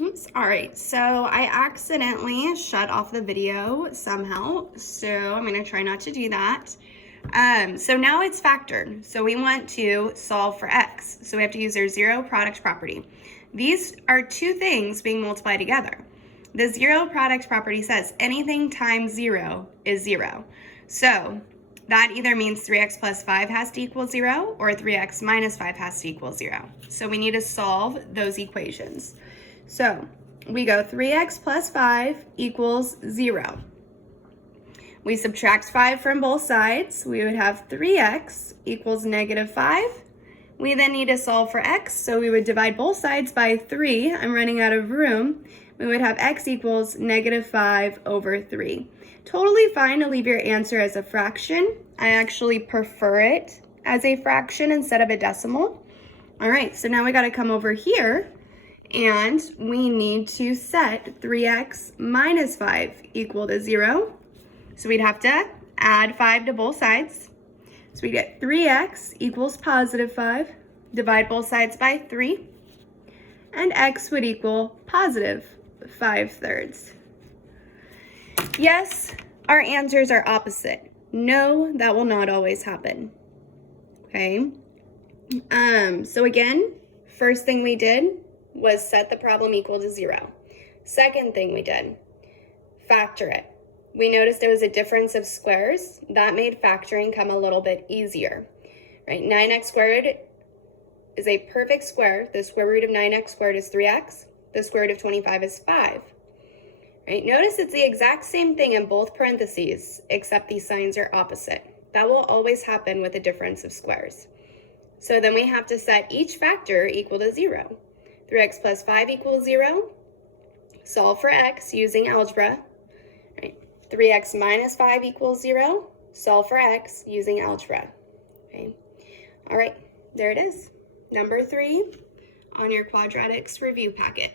Oops. All right, so I accidentally shut off the video somehow, so I'm gonna try not to do that. So now it's factored, so we want to solve for x, so we have to use our zero product property. These are two things being multiplied together. The zero product property says anything times 0 is 0. So that either means 3x plus 5 has to equal 0 or 3x minus 5 has to equal 0. So we need to solve those equations. So we go 3x plus 5 equals 0. We subtract 5 from both sides. We would have 3x equals negative 5. We then need to solve for x, so we would divide both sides by 3. I'm running out of room. We would have x equals negative 5 over 3. Totally fine to leave your answer as a fraction. I actually prefer it as a fraction instead of a decimal. All right, so now we got to come over here and we need to set 3x minus 5 equal to 0. So we'd have to add 5 to both sides. So we get 3x equals positive 5, divide both sides by 3, and x would equal positive 5/3. Yes, our answers are opposite. No, that will not always happen. Okay, so again, first thing we did was set the problem equal to 0. Second thing we did, factor it. We noticed there was a difference of squares. That made factoring come a little bit easier, right? 9x squared is a perfect square. The square root of 9x squared is 3x. The square root of 25 is 5. Right? Notice it's the exact same thing in both parentheses, except these signs are opposite. That will always happen with a difference of squares. So then we have to set each factor equal to 0. 3x plus 5 equals 0. Solve for x using algebra. Right. 3x minus 5 equals 0. Solve for x using algebra. Okay. All right, there it is. Number 3 on your quadratics review packet.